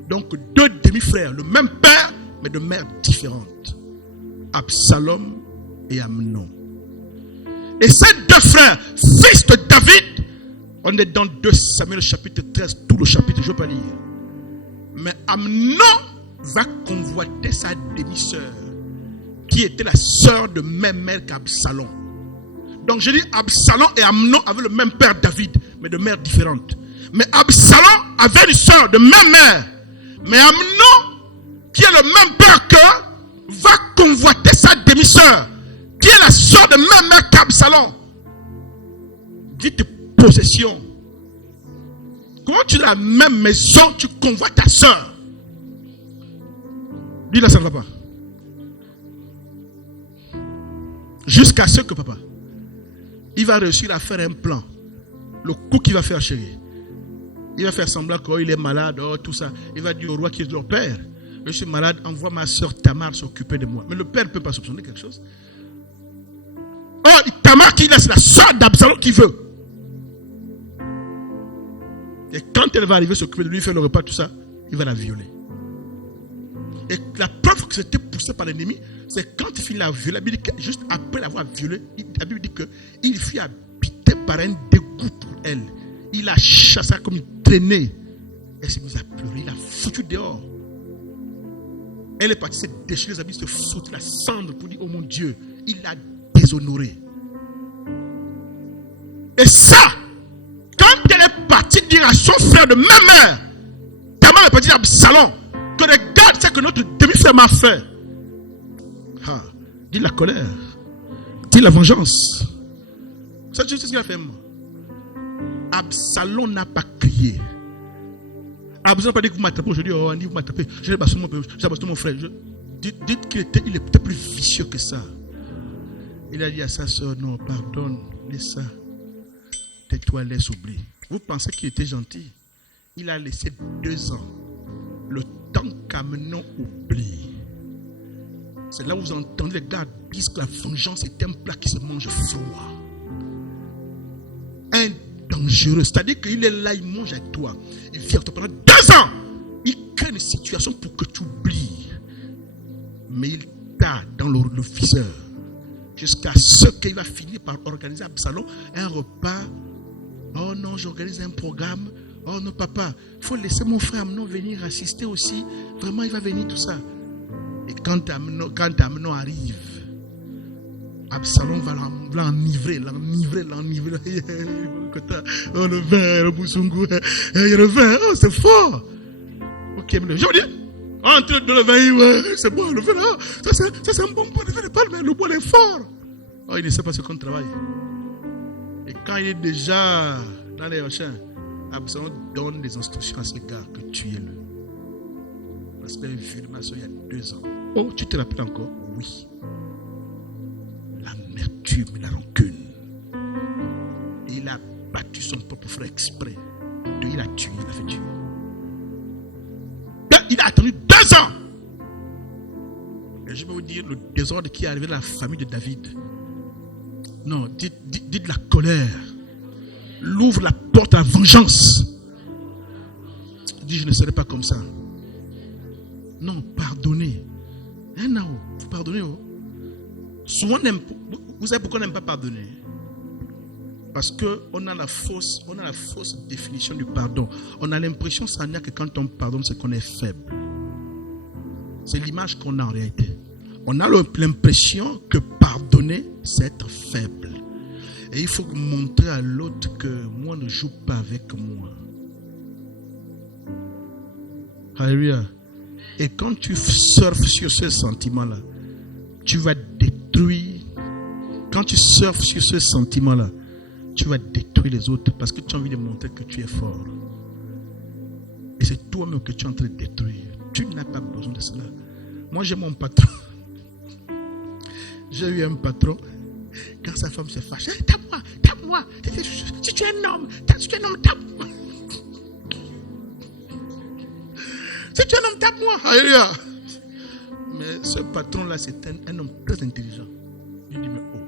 Donc, 2 demi-frères, le même père, mais de mères différentes. Absalom et Amnon. Et ces 2 frères, fils de David, on est dans 2 Samuel chapitre 13, tout le chapitre, je ne vais pas lire. Mais Amnon va convoiter sa demi-sœur, qui était la sœur de même mère qu'Absalom. Donc je dis Absalom et Amnon avaient le même père David, mais de mères différentes. Mais Absalom avait une sœur de même mère. Mais Amnon, qui est le même père qu'eux, va convoiter sa demi-sœur, qui est la sœur de même mère qu'Absalom. Dites possession. Comment tu es dans la même maison, tu convoites ta sœur? Dis-là, ça ne va pas. Jusqu'à ce que papa, il va réussir à faire un plan. Le coup qu'il va faire, chérie. Il va faire semblant qu'il est malade, tout ça. Il va dire au roi qui est leur père, je suis malade, envoie ma soeur Tamar s'occuper de moi. Mais le père ne peut pas soupçonner quelque chose. Oh, Tamar qui laisse la soeur d'Absalom qui veut. Et quand elle va arriver s'occuper de lui, faire le repas, tout ça, il va la violer. Et la preuve que c'était poussé par l'ennemi, c'est quand il finit la violer, la Bible dit que juste après l'avoir violée, la Bible dit qu'il fut habité par un dégoût pour elle. Il a chassé comme une traînée. Elle s'est mise à pleurer, il l'a foutu dehors. Elle est partie se déchirer les habits, se foutre la cendre pour dire, oh mon Dieu, il l'a déshonoré. Et ça, dire à son frère de même mère, ta mère peut dire Absalom, que regarde ce que notre demi-frère m'a fait. Ah, dis la colère, dis la vengeance. C'est ce qu'il a fait. Absalom n'a pas crié. Absalom n'a pas dit que vous m'attrapez aujourd'hui. Oh, Andy, vous m'attrapez. J'ai bastonné mon frère. Dites qu'il était plus vicieux que ça. Il a dit à sa soeur, non, pardonne, laisse ça. Tais-toi, laisse oublier. Vous pensez qu'il était gentil? Il a laissé 2 ans. Le temps qu'Amnon oublie. C'est là où vous entendez les gars disent que la vengeance est un plat qui se mange froid. Un dangereux. C'est-à-dire qu'il est là, il mange avec toi. Il vient pendant 2 ans. Il crée une situation pour que tu oublies. Mais il t'a dans le viseur. Jusqu'à ce qu'il va finir par organiser à Absalom un repas. Oh non, j'organise un programme. Oh non, papa, il faut laisser mon frère Amnon venir assister aussi. Vraiment, il va venir tout ça. Et quand Amnon arrive, Absalom va l'enivrer. Oh, le vin, le boussoungou. Le vin, oh, c'est fort. Ok, mais je veux dire, entre dans le vin, c'est bon, le vin, ça c'est un bon bois de vin de palme, mais le bois est fort. Oh, il ne sait pas ce qu'on travaille. Et quand il est déjà dans les machins, Absalom donne des instructions à ce gars que tuez-le. Parce qu'il a vu ma soeur il y a 2 ans. Oh, tu te rappelles encore? Oui. L'amertume, la rancune. Et il a battu son propre frère exprès. Il a tué, il a fait tuer. Là, il a attendu 2 ans. Et je vais vous dire le désordre qui est arrivé dans la famille de David. Non, dites la colère. L'ouvre la porte à la vengeance. Dis, je ne serai pas comme ça. Non, pardonnez. Non, vous pardonnez. Souvent, vous savez pourquoi on n'aime pas pardonner? Parce qu'on a la fausse définition du pardon. On a l'impression, Sania, que quand on pardonne, c'est qu'on est faible. C'est l'image qu'on a en réalité. On a l'impression que pardonner, c'est être faible. Et il faut montrer à l'autre que moi ne joue pas avec moi. Alléluia. Et quand tu surfes sur ce sentiment-là, tu vas détruire. Quand tu surfes sur ce sentiment-là, tu vas détruire les autres parce que tu as envie de montrer que tu es fort. Et c'est toi-même que tu es en train de détruire. Tu n'as pas besoin de cela. Moi, j'ai mon patron. J'ai eu un patron. Quand sa femme se fâche, hey, tape-moi. Si tu es un homme, tape-moi. Si tu es un homme, tape-moi. Alléluia. Mais ce patron-là, c'est un homme très intelligent. Il dit, mais oh,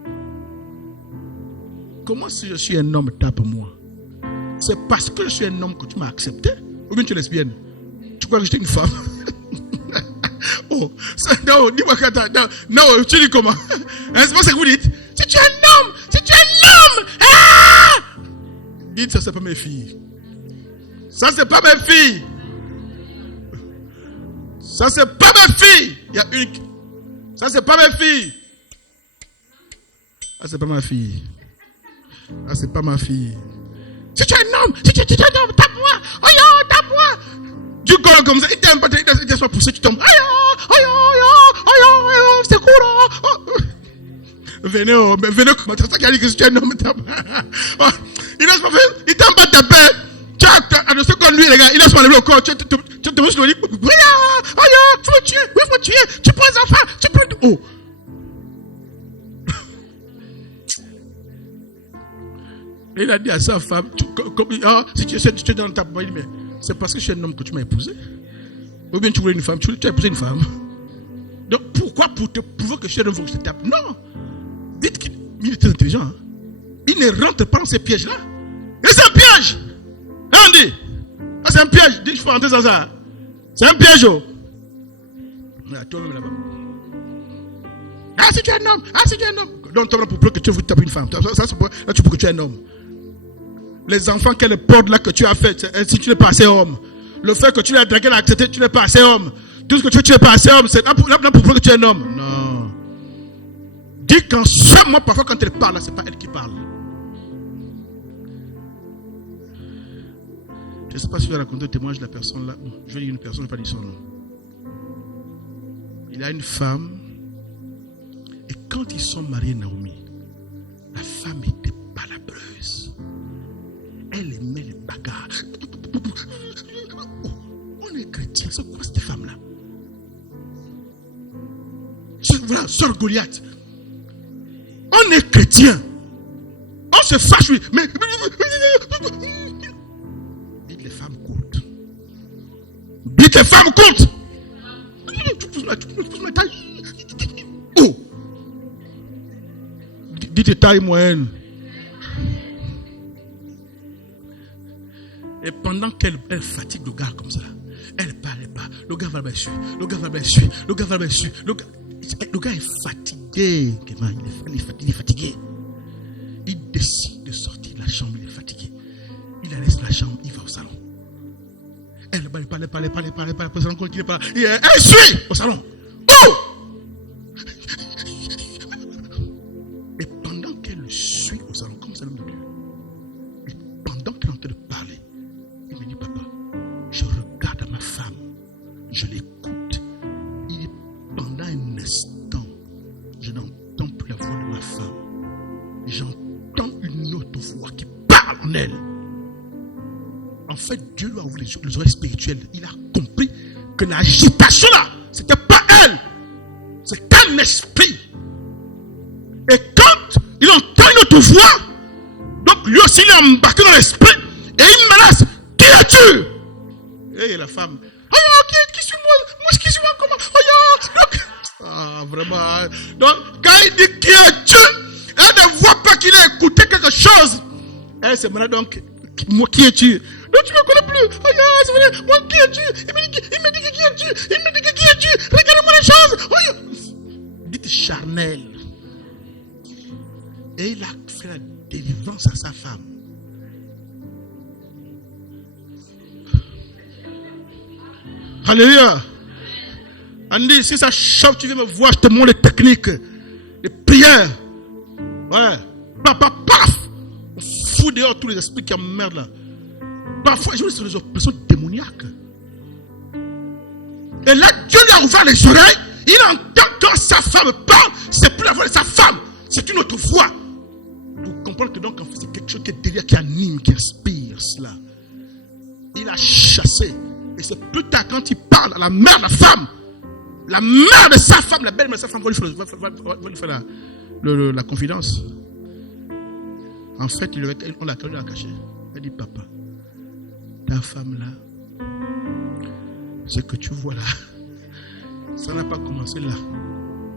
comment si je suis un homme, tape-moi? C'est parce que je suis un homme que tu m'as accepté? Ou bien tu es lesbienne? Tu crois que j'étais une femme? Oh, non, dis-moi non, tu dis comment? C'est pas ce que vous dites? Si tu es un homme, ah! Dites, ça c'est pas mes filles. Ça c'est pas mes filles. Ça c'est pas mes filles. Il y a une. Ça c'est pas mes filles. Ça c'est pas ma fille. Ça c'est pas ma fille. Si tu es un homme, tape-moi. Oh yo, tape-moi. Tu colles comme ça, il t'aime pas, il t'aime pousser, tu tombes. Aïe, c'est cool. Venez, comment c'est ça qui a dit que tu es un homme, tape. Il t'aime pas taper. Tu as de ce qu'on lui, les gars, il laisse pas lever le corps. Tu te mets sur le lit. Aïe, faut me tuer. Tu prends les enfants, tu prends. Oh. Et il a dit à sa femme, si tu es dans ta boîte, mais c'est parce que je suis un homme que tu m'as épousé. Ou bien tu voulais une femme, tu as épousé une femme. Donc pourquoi? Pour te prouver que je suis un homme, il faut que je te tape. Non. Dites qu'il est très intelligent. Hein? Il ne rentre pas dans ces pièges-là. Et c'est un piège. Là on dit, c'est un piège. Dites, il faut rentrer dans ça. C'est un piège. Oh. Là, toi-même là-bas. Si tu es un homme. Donc tu vas pour que tu veux taper une femme. Ça c'est pour là tu peux que tu es un homme. Les enfants qu'elle porte là que tu as fait, si tu n'es pas assez homme. Le fait que tu l'as dragué, l'as accepté, tu n'es pas assez homme. Tout ce que tu n'es pas assez homme, c'est là pour que tu es un homme. Non. Dis qu'en ce moment, parfois quand elle parle, c'est pas elle qui parle. Je ne sais pas si je vais raconter le témoignage de la personne là. Bon, je vais dire une personne, je ne vais pas dire son nom. Il a une femme. Et quand ils sont mariés, Naomi, la femme était palabreuse. Elle aimait les bagarres. On est chrétien, c'est quoi cette femme-là? Voilà, sœur Goliath. On est chrétien. On se fâche, oui, mais dites les femmes courtes. Dites les femmes courtes. Oh. Dites taille moyenne. Et pendant qu'elle fatigue le gars comme ça, elle parle. Le gars va suivre. Le gars est fatigué. Il est fatigué. Il décide de sortir de la chambre, il est fatigué. Il laisse la chambre, il va au salon. Elle parle, au salon, continue pas. Elle suit au salon. Oh! Et pendant qu'elle le suit au salon, comme ça, et pendant qu'elle est en train de parler, il me dit, papa, je regarde ma femme, je l'écoute. Il est pendant un instant, je n'entends plus la voix de ma femme. J'entends une autre voix qui parle en elle. En fait, Dieu lui a ouvert les oreilles spirituelles. Il a compris que l'agitation là, c'était pas elle. C'est un esprit. Et quand il entend une autre voix, donc lui aussi il est embarqué dans l'esprit et il menace. Qui es-tu? Et la femme. Qui suis-moi? Moi, qui suis-moi? Comment? Vraiment. Donc, quand il dit qui es-tu, elle ne voit pas qu'il a écouté quelque chose. Elle se demande donc, moi qui es-tu? Donc tu ne me connais plus. C'est vrai. Moi qui es-tu? Il me dit qui es-tu? Regarde-moi les choses. Dites charnel. Et il a fait la délivrance à sa femme. Alléluia. Andy, si ça chauffe, tu viens me voir, je te montre les techniques, les prières. Ouais. Paf. On fout dehors tous les esprits qui emmerdent là. Parfois, je vois sur les oppressions démoniaques. Et là, Dieu lui a ouvert les oreilles. Il entend quand sa femme parle. C'est plus la voix de sa femme. C'est une autre voix. Vous comprenez que donc, en fait, c'est quelque chose qui est derrière, qui anime, qui inspire cela. Il a chassé. Et c'est plus tard, quand il parle à la mère de la femme, la mère de sa femme, la belle-mère de sa femme, va lui faire la confidence. En fait, on l'a caché. Elle dit, papa, ta femme là, ce que tu vois là, ça n'a pas commencé là.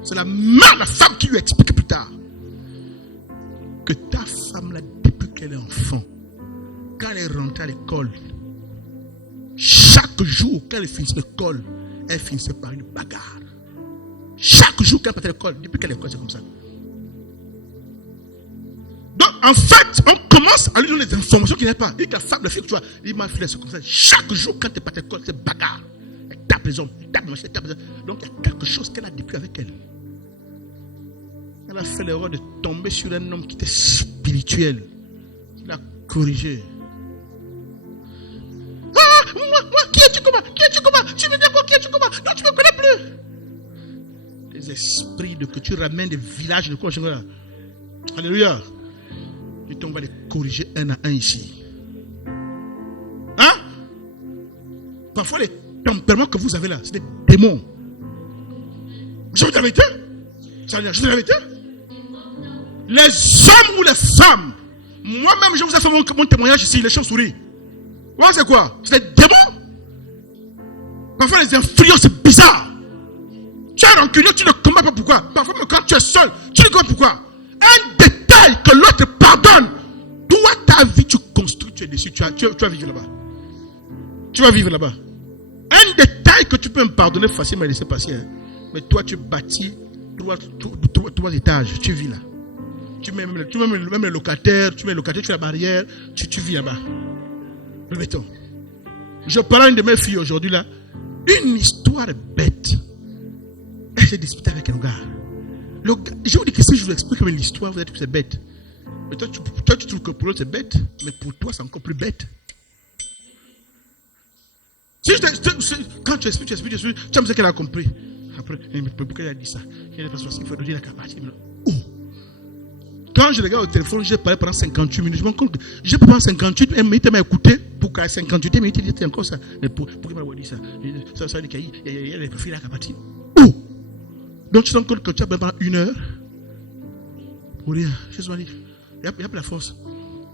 C'est la mère de la femme qui lui explique plus tard que ta femme là, depuis qu'elle est enfant, quand elle est rentrée à l'école, chaque jour qu'elle finissait l'école, elle finissait par une bagarre. Chaque jour qu'elle partait à l'école, depuis qu'elle est à l'école, c'est comme ça. Donc, en fait, on commence à lui donner des informations qu'il n'a pas. Et que la femme, la fille que tu vois, il m'a fait c'est comme ça. Chaque jour, quand tu es parti à l'école, c'est bagarre. Elle tape les hommes, elle tape les hommes. Donc, il y a quelque chose qu'elle a depuis avec elle. Elle a fait l'erreur de tomber sur un homme qui était spirituel. Il a corrigé. Moi, qui es-tu comment? Tu veux dire quoi? Qui es-tu comment? Non, tu ne me connais plus. Les esprits de que tu ramènes des villages de quoi? Alléluia. Et on va les corriger un à un ici. Hein? Parfois, les tempéraments que vous avez là, c'est des démons. Je vous dis la vérité. Je vous dis la vérité. Les hommes ou les femmes, moi-même, je vous ai fait mon témoignage ici, les chauves-souris. Ouais, c'est quoi? C'est des démons. Parfois, les influences bizarres. Tu es rancunier, tu ne comprends pas pourquoi. Parfois, quand tu es seul, tu ne comprends pas pourquoi. Un détail que l'autre pardonne. Toi, ta vie, tu construis, tu es dessus. Tu vas vivre là-bas. Tu vas vivre là-bas. Un détail que tu peux me pardonner facilement et laisser passer. Hein. Mais toi, tu bâtis 3 étages. Tu vis là. Tu mets même le locataire, tu fais la barrière. Tu vis là-bas. Mettons. Je parle à une de mes filles aujourd'hui là. Une histoire bête. Elle s'est disputée avec un gars. Je vous dis que si je vous explique l'histoire, vous allez dire que c'est bête. Mais toi, tu trouves que pour l'autre c'est bête. Mais pour toi, c'est encore plus bête. Quand tu expliques, tu as dit qu'elle a compris. Après, pourquoi elle a dit ça? Il faut donner la capacité. Où? Quand je regarde au téléphone, j'ai parlé pendant 58 minutes. Je me rends compte que je peux prendre 58 minutes, m'a écouté pour qu'à 58 minutes, il était encore ça. Mais pourquoi il m'a dit ça? Ça veut dire qu'il a préféré la capacité. Où? Donc tu te rends compte que tu as pendant 1 heure pour dire, je suis dit, il n'y a pas la force.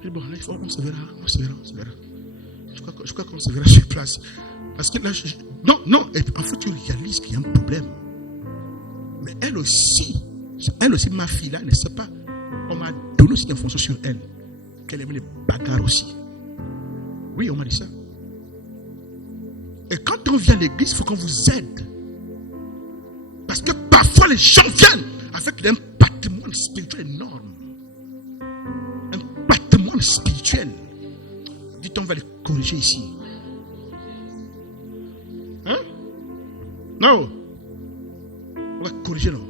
Je dis, bon, là, on se verra. Je crois qu'on se verra sur place. Parce que là, non, en fait, tu réalises qu'il y a un problème. Mais elle aussi, ma fille là, elle ne sait pas. On m'a donné aussi une information sur elle, qu'elle aimait les bagarres aussi. Oui, on m'a dit ça. Et quand on vient à l'église, il faut qu'on vous aide. Parce que parfois les gens viennent avec un patrimoine spirituel énorme. Un patrimoine spirituel. Dites, on va les corriger ici. Hein? Non. On va corriger, non.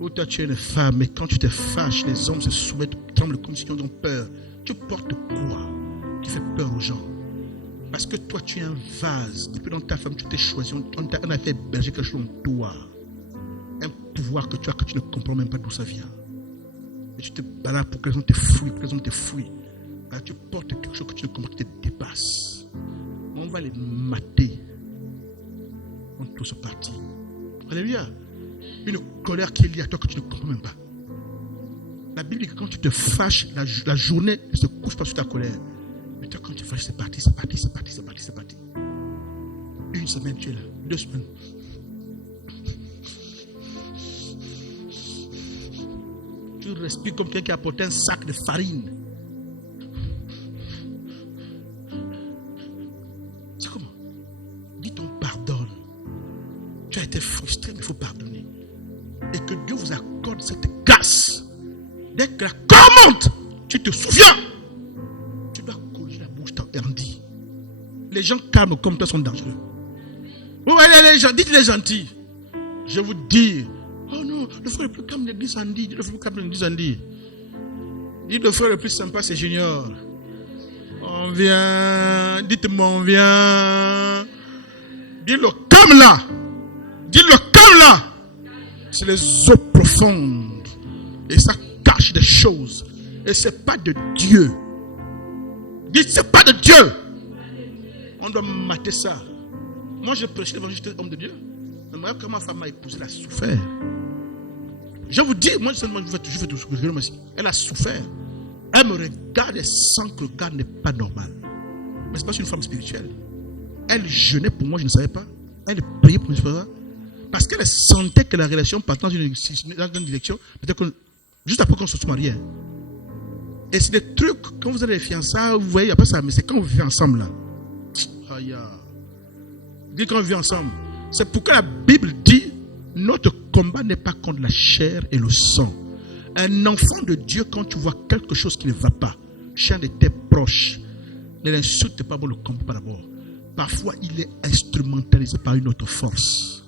Ou toi tu es une femme, mais quand tu te fâches, les hommes se soumettent, tremblent comme si ils ont peur. Tu portes quoi qui fait peur aux gens? Parce que toi tu es un vase. Depuis dans ta femme, tu t'es choisi. On a fait héberger quelque chose en toi. Un pouvoir que tu as, que tu ne comprends même pas d'où ça vient. Et tu te balades pour que les gens te fouillent. Là, tu portes quelque chose que tu ne comprends pas, qui te dépasse. On va les mater. On tous sont partis. Alléluia. Une colère qui est liée à toi que tu ne comprends même pas. La Bible dit que quand tu te fâches, la journée ne se couche pas sur ta colère. Mais toi, quand tu fâches, c'est parti. 1 semaine, tu es là. 2 semaines. Tu respires comme quelqu'un qui a apporté un sac de farine. C'est comment? Dis ton pardonne. Tu as été frustré, mais il faut pardonner. Et que Dieu vous accorde cette grâce. Dès que la colère monte, tu te souviens. Tu dois coller la bouche t'interdit. Les gens calmes comme toi sont dangereux. Vous voyez les gens, dites les gentils. Je vous dis, oh non, le frère le plus calme de 10 Andy. Le frère le plus calme de 10 Andy. Dites le frère le plus sympa, c'est Junior. On vient, dites-moi on vient. Dis-le comme là. Dis-le comme là. C'est les eaux profondes. Et ça cache des choses. Et c'est pas de Dieu. Dites, c'est pas de Dieu. On doit mater ça. Moi, je prêchais l'évangile, j'étais homme de Dieu. Mais moi, quand ma femme m'a épousé, elle a souffert. Je vous dis, moi, je fais tout ce que je veux. Elle a souffert. Elle me regarde et sent que le regard n'est pas normal. Mais ce n'est pas une femme spirituelle. Elle jeûnait pour moi, je ne savais pas. Elle priait pour moi, je ne savais pas. Parce qu'elle sentait que la relation partait dans une direction. Peut-être que juste après qu'on se marie. Et c'est des trucs, quand vous avez les fiançailles, vous voyez, après ça, mais c'est quand vous vivez ensemble là. Aïe. Dites quand on vit ensemble. C'est pourquoi la Bible dit, notre combat n'est pas contre la chair et le sang. Un enfant de Dieu, quand tu vois quelque chose qui ne va pas, chien de tes proches, ne l'insulte pas, bon, le combat pas d'abord. Parfois, il est instrumentalisé par une autre force.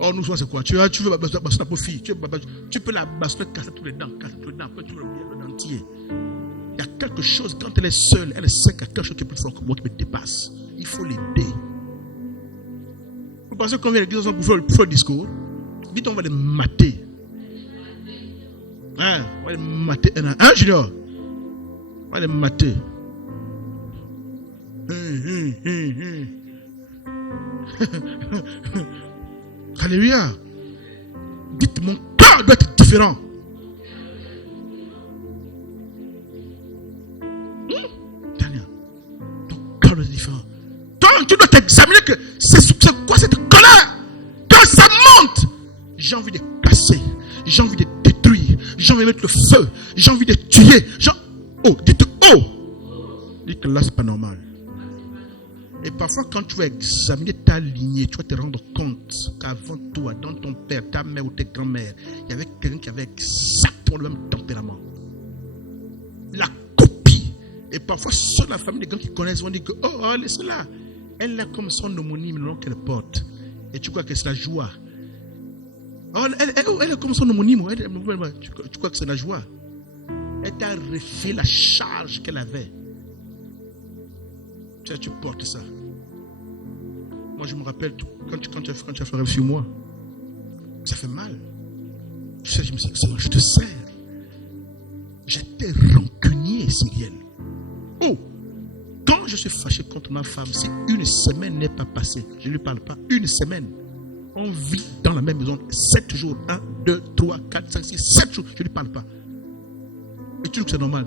Oh, nous, c'est quoi? Tu veux la bastonner la pauvre fille. Tu peux la bastonner, casser tous les dents. Après, tu veux le dentier. Il y a quelque chose, quand elle est seule, elle sait qu'il y a quelque chose qui est plus fort que moi, qui me dépasse. Il faut l'aider. Vous pensez qu'on vient à l'église pour faire le discours? Dites, on va les mater. Hein? On va les mater. Hein, Junior? On va les mater. Alléluia. Dites, mon cœur doit être différent. Daniel, ton cœur doit être différent. Toi, tu dois t'examiner que c'est quoi cette colère. Quand ça monte, j'ai envie de casser, j'ai envie de détruire, j'ai envie de mettre le feu, j'ai envie de tuer. Oh, dites oh. Dites que là, c'est pas normal. Et parfois, quand tu vas examiner ta lignée, tu vas te rendre compte qu'avant toi, dans ton père, ta mère ou tes grands-mères, il y avait quelqu'un qui avait exactement le même tempérament. La copie. Et parfois, sur la famille, des gens qui connaissent vont dire que, oh, laisse-la. Elle a comme son homonyme, le nom qu'elle porte. Et tu crois que c'est la joie. Oh, elle a comme son homonyme. Tu crois que c'est la joie. Elle t'a refait la charge qu'elle avait. Tu portes ça. Moi, je me rappelle, quand tu as fait un rêve sur moi, ça fait mal. Tu sais, je me suis dit, je te sers. J'étais rancunier, Cyriel. Oh, quand je suis fâché contre ma femme, si une semaine n'est pas passée, je ne lui parle pas, une semaine. On vit dans la même maison 7 jours. 1, 2, 3, 4, 5, 6, 7 jours. Je ne lui parle pas. Et tu trouves que c'est normal.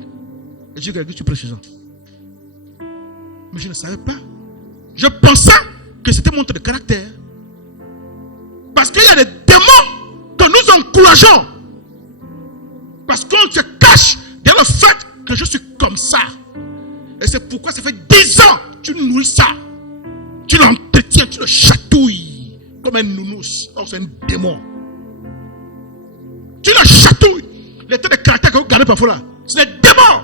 Et je dis que tu prêches les gens. Mais je ne savais pas. Je pensais que c'était mon trait de caractère. Parce qu'il y a des démons que nous encourageons. Parce qu'on se cache derrière le fait que je suis comme ça. Et c'est pourquoi ça fait 10 ans que tu nourris ça. Tu l'entretiens, tu le chatouilles comme un nounous. Or c'est un démon. Tu le chatouilles. Les traits de caractère que vous gardez parfois là, c'est des démons.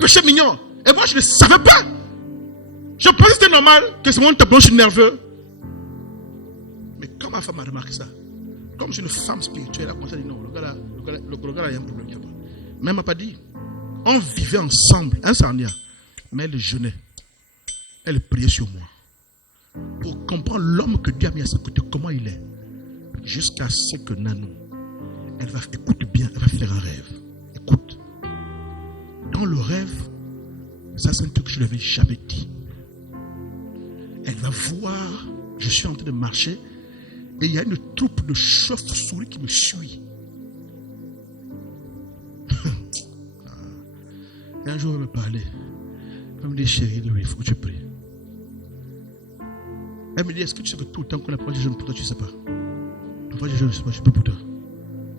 Péché mignon. Et moi je ne savais pas. Je pensais que c'était normal que c'est mon tableau, je suis nerveux. Mais quand ma femme a remarqué ça, comme je suis une femme spirituelle, elle a commencé à dire non, le gars là, il y a un problème. Mais elle ne m'a pas dit. On vivait ensemble, incendie. Mais elle jeûnait. Elle priait sur moi. Pour comprendre l'homme que Dieu a mis à ses côtés, comment il est. Jusqu'à ce que Nanou, écoute bien, elle va faire un rêve. Écoute. Dans le rêve, ça c'est un truc que je ne lui avais jamais dit. Elle va voir, je suis en train de marcher, et il y a une troupe de chauves-souris qui me suit. Et un jour, elle me parlait. Elle me dit, chérie, il faut que tu pries. Elle me dit, est-ce que tu sais que tout le temps qu'on a parlé de jeûne pour toi, tu ne sais pas? Parfois, je ne sais pas, je peux pour toi.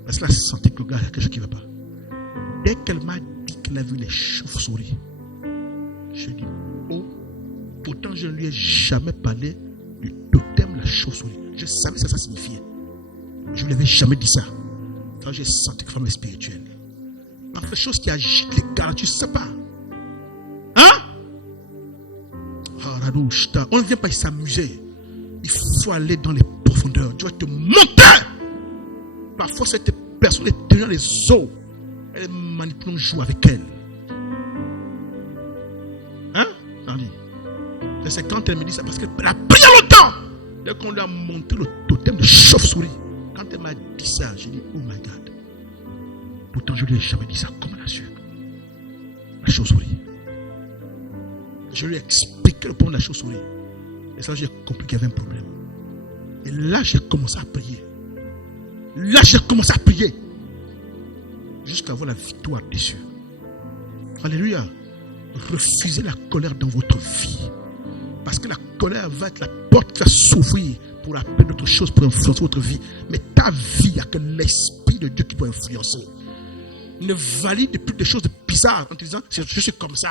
Parce qu'elle a senti que le gars, il y a quelque chose qui ne va pas. Dès qu'elle m'a dit qu'elle a vu les chauves-souris, je dis, oh, pourtant je ne lui ai jamais parlé du totem de la chauve-souris. Je savais ce que ça signifiait. Je ne lui avais jamais dit ça. Quand j'ai senti que femme est spirituelle. Parfois, des choses qui agitent les gars, tu ne sais pas. Hein? On ne vient pas s'amuser. Il faut aller dans les profondeurs. Tu vas te monter. Parfois, cette personne est tenue dans les eaux. Elle manipule, on joue avec elle. Hein? Et c'est quand elle me dit ça, parce qu'elle a prié longtemps. Dès qu'on lui a montré le totem de chauve-souris, quand elle m'a dit ça, j'ai dit, oh my God. Pourtant, je ne lui ai jamais dit ça, comme elle a su. La chauve-souris. Je lui ai expliqué le point de la chauve-souris. Et ça, j'ai compris qu'il y avait un problème. Et là, j'ai commencé à prier. Jusqu'à avoir la victoire des cieux. Alléluia. Refusez la colère dans votre vie. Parce que la colère va être la porte qui va s'ouvrir pour appeler d'autres choses, pour influencer votre vie. Mais ta vie, il n'y a que l'Esprit de Dieu qui peut influencer. Ne valide plus des choses bizarres en te disant, je suis comme ça.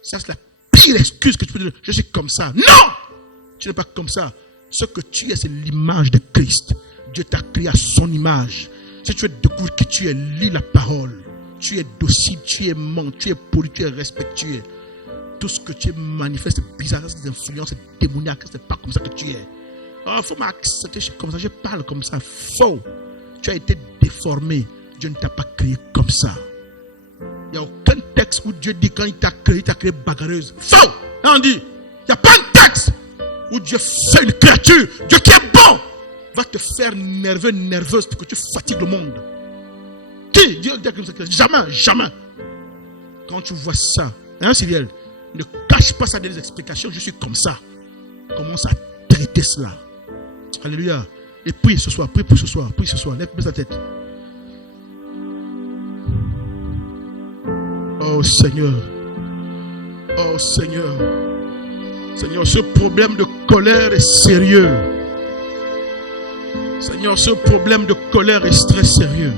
Ça, c'est la pire excuse que tu peux dire, je suis comme ça. Non! Tu n'es pas comme ça. Ce que tu es, c'est l'image de Christ. Dieu t'a créé à son image. Si tu veux découvrir qui tu es, lis la parole. Tu es docile, tu es aimant, tu es poli, tu es respectueux. Tout ce que tu es manifeste, c'est bizarre, c'est des influences, c'est démoniaque, c'est pas comme ça que tu es. Oh, il faut m'accepter, je suis comme ça, je parle comme ça. Faux. Tu as été déformé. Dieu ne t'a pas créé comme ça. Il n'y a aucun texte où Dieu dit quand il t'a créé bagarreuse. Faux. Là on dit, il n'y a pas un texte où Dieu fait une créature. Dieu qui est bon va te faire nerveux, nerveuse pour que tu fatigues le monde. Qui? Dieu dit comme ça. Jamais. Quand tu vois ça, hein, Cyriel, ne cache pas ça des explications. Je suis comme ça. Commence à traiter cela. Alléluia. Et prie ce soir, prie pour ce soir, prie ce soir. Lève ta tête. Oh Seigneur. Oh Seigneur. Seigneur, ce problème de colère est sérieux. Seigneur, ce problème de colère est très sérieux.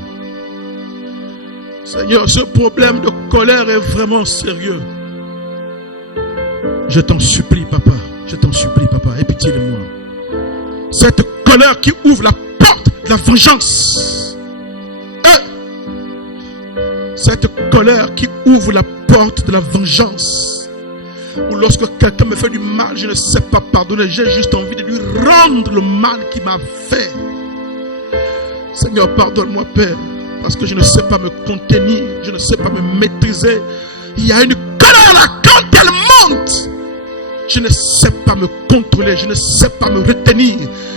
Seigneur, ce problème de colère est vraiment sérieux. Je t'en supplie, papa. Je t'en supplie, papa. Aie pitié de moi. Cette colère qui ouvre la porte de la vengeance. Cette colère qui ouvre la porte de la vengeance. Ou lorsque quelqu'un me fait du mal, je ne sais pas pardonner. J'ai juste envie de lui rendre le mal qu'il m'a fait. Seigneur, pardonne-moi, Père. Parce que je ne sais pas me contenir. Je ne sais pas me maîtriser. Il y a une colère là, quand elle monte, je ne sais pas me contrôler, je ne sais pas me retenir.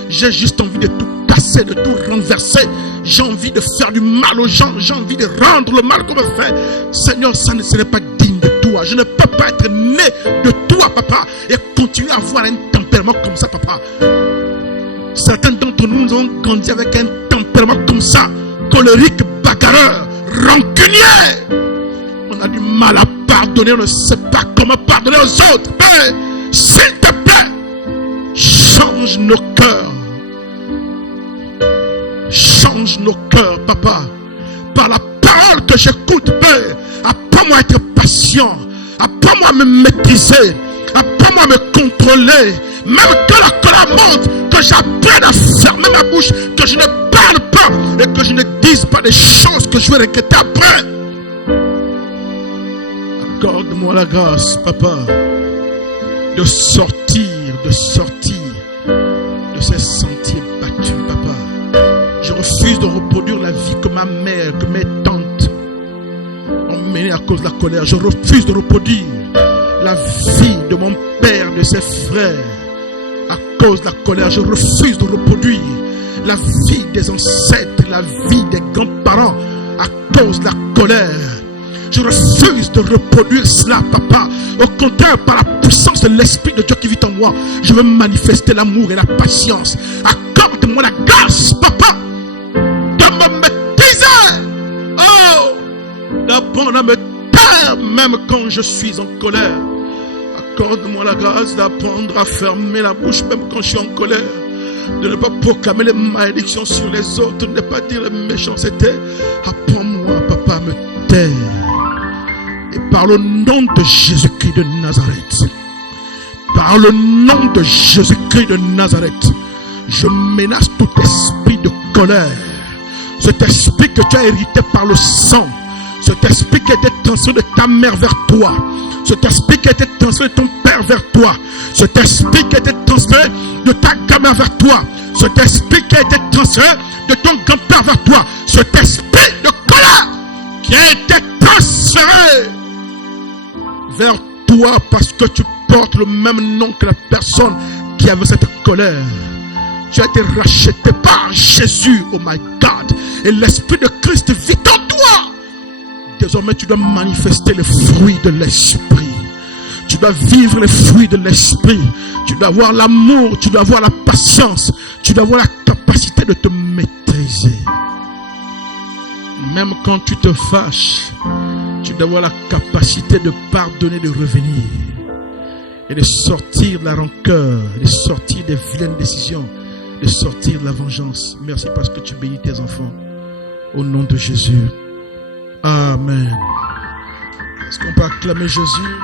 J'ai juste envie de tout casser, de tout renverser. J'ai envie de faire du mal aux gens, j'ai envie de rendre le mal qu'on me fait. Seigneur, ce n'est pas digne de toi. Je ne peux pas être né de toi, papa, et continuer à avoir un tempérament comme ça, papa. Certains d'entre nous ont grandi avec un tempérament comme ça, colérique, bagarreur, rancunier. On a du mal à pardonner, on ne sait pas comment pardonner aux autres. Mais s'il te plaît, change nos cœurs. Change nos cœurs, papa. Par la parole que j'écoute, Père. Apprends-moi à être patient. Apprends-moi à me maîtriser. Apprends-moi à me contrôler. Même quand la colère monte, que j'apprenne à fermer ma bouche, que je ne parle pas et que je ne dise pas des choses que je vais regretter après. Accorde-moi la grâce, papa, de sortir de ces sentiers battus, papa. Je refuse de reproduire la vie que ma mère, que mes tantes ont menée à cause de la colère. Je refuse de reproduire la vie de mon père, de ses frères, à cause de la colère. Je refuse de reproduire la vie des ancêtres, la vie des grands-parents, à cause de la colère. Je refuse de reproduire cela, papa. Au contraire, par la puissance de l'Esprit de Dieu qui vit en moi, je veux manifester l'amour et la patience. Accorde-moi la grâce, papa, de me maîtriser. Oh, d'apprendre à me taire même quand je suis en colère. Accorde-moi la grâce d'apprendre à fermer la bouche même quand je suis en colère. De ne pas proclamer les malédictions sur les autres, de ne pas dire les méchancetés. Apprends-moi, papa, à me taire. Et par le nom de Jésus-Christ de Nazareth, par le nom de Jésus-Christ de Nazareth, je menace tout esprit de colère. Cet esprit que tu as hérité par le sang, cet esprit qui a été transféré de ta mère vers toi, cet esprit qui a été transféré de ton père vers toi, cet esprit qui a été transféré de ta grand-mère vers toi, cet esprit qui a été transféré de ton grand-père vers toi, cet esprit de colère qui a été transféré vers toi parce que tu portes le même nom que la personne qui avait cette colère. Tu as été racheté par Jésus, oh my God, et l'Esprit de Christ vit en toi. Désormais, tu dois manifester les fruits de l'Esprit. Tu dois vivre les fruits de l'Esprit. Tu dois avoir l'amour, tu dois avoir la patience, tu dois avoir la capacité de te maîtriser. Même quand tu te fâches, tu dois avoir la capacité de pardonner, de revenir et de sortir de la rancœur, de sortir des vilaines décisions, de sortir de la vengeance. Merci parce que tu bénis tes enfants. Au nom de Jésus. Amen. Est-ce qu'on peut acclamer Jésus?